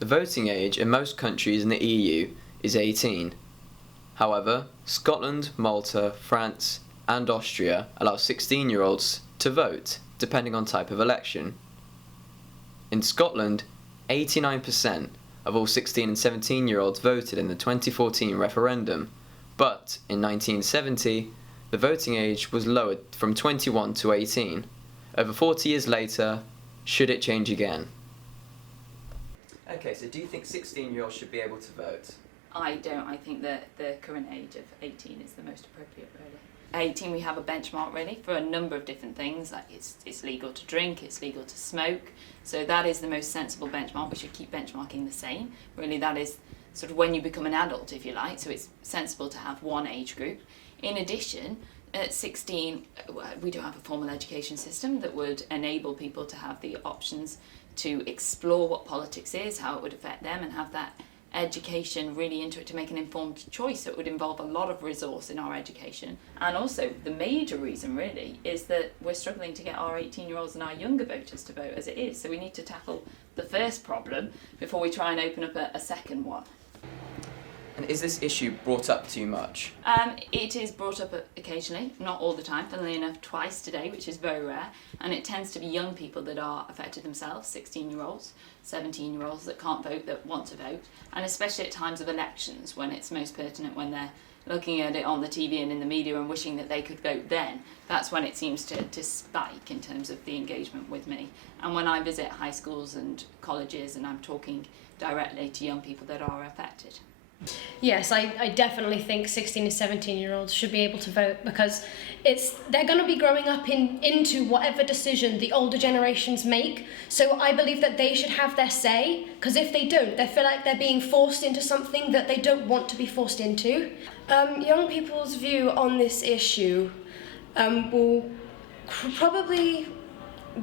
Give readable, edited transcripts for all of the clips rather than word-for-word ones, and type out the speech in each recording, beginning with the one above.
The voting age in most countries in the EU is 18. However, Scotland, Malta, France, and Austria allow 16-year-olds to vote, depending on type of election. In Scotland, 89% of all 16 and 17-year-olds voted in the 2014 referendum, but in 1970, the voting age was lowered from 21 to 18. Over 40 years later, should it change again? Okay, so do you think 16-year-olds should be able to vote? I don't. I think that the current age of 18 is the most appropriate, really. 18, we have a benchmark, really, for a number of different things. Like it's legal to drink, it's legal to smoke. So that is the most sensible benchmark. We should keep benchmarking the same. Really, that is sort of when you become an adult, if you like. So it's sensible to have one age group. In addition, at 16, we do have a formal education system that would enable people to have the options to explore what politics is, how it would affect them, and have that education really into it to make an informed choice. So it would involve a lot of resource in our education. And also the major reason really is that we're struggling to get our 18-year-olds and our younger voters to vote as it is. So we need to tackle the first problem before we try and open up a second one. And is this issue brought up too much? It is brought up occasionally, not all the time, funnily enough twice today, which is very rare, and it tends to be young people that are affected themselves, 16-year-olds, 17-year-olds that can't vote, that want to vote, and especially at times of elections when it's most pertinent, when they're looking at it on the TV and in the media and wishing that they could vote then. That's when it seems to spike in terms of the engagement with me. And when I visit high schools and colleges and I'm talking directly to young people that are affected. Yes, I definitely think 16 and 17-year-olds should be able to vote because they're going to be growing up into whatever decision the older generations make. So I believe that they should have their say, because if they don't, they feel like they're being forced into something that they don't want to be forced into. Young people's view on this issue will probably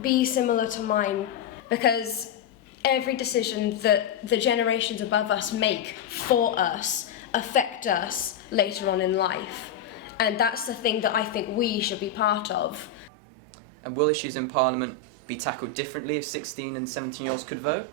be similar to mine, because every decision that the generations above us make for us affect us later on in life. And that's the thing that I think we should be part of. And will issues in Parliament be tackled differently if 16 and 17-year-olds could vote?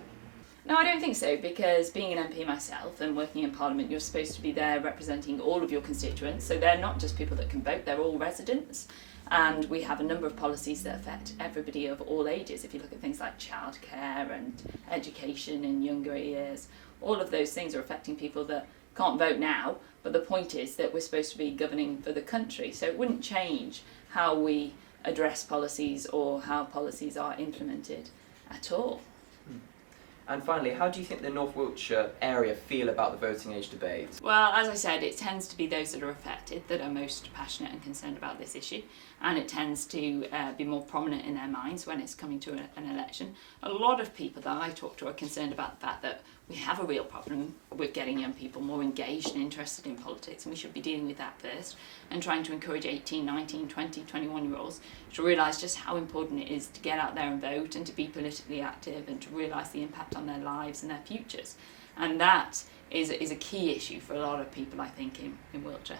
No, I don't think so, because being an MP myself and working in Parliament, you're supposed to be there representing all of your constituents. So they're not just people that can vote, they're all residents. And we have a number of policies that affect everybody of all ages. If you look at things like childcare and education in younger years, all of those things are affecting people that can't vote now, but the point is that we're supposed to be governing for the country. So it wouldn't change how we address policies or how policies are implemented at all. And finally, how do you think the North Wiltshire area feel about the voting age debate? Well, as I said, it tends to be those that are affected that are most passionate and concerned about this issue, and it tends to be more prominent in their minds when it's coming to an election. A lot of people that I talk to are concerned about the fact that we have a real problem with getting young people more engaged and interested in politics, and we should be dealing with that first and trying to encourage 18, 19, 20, 21-year-olds to realise just how important it is to get out there and vote and to be politically active and to realise the impact on their lives and their futures. And that is a key issue for a lot of people, I think, in Wiltshire.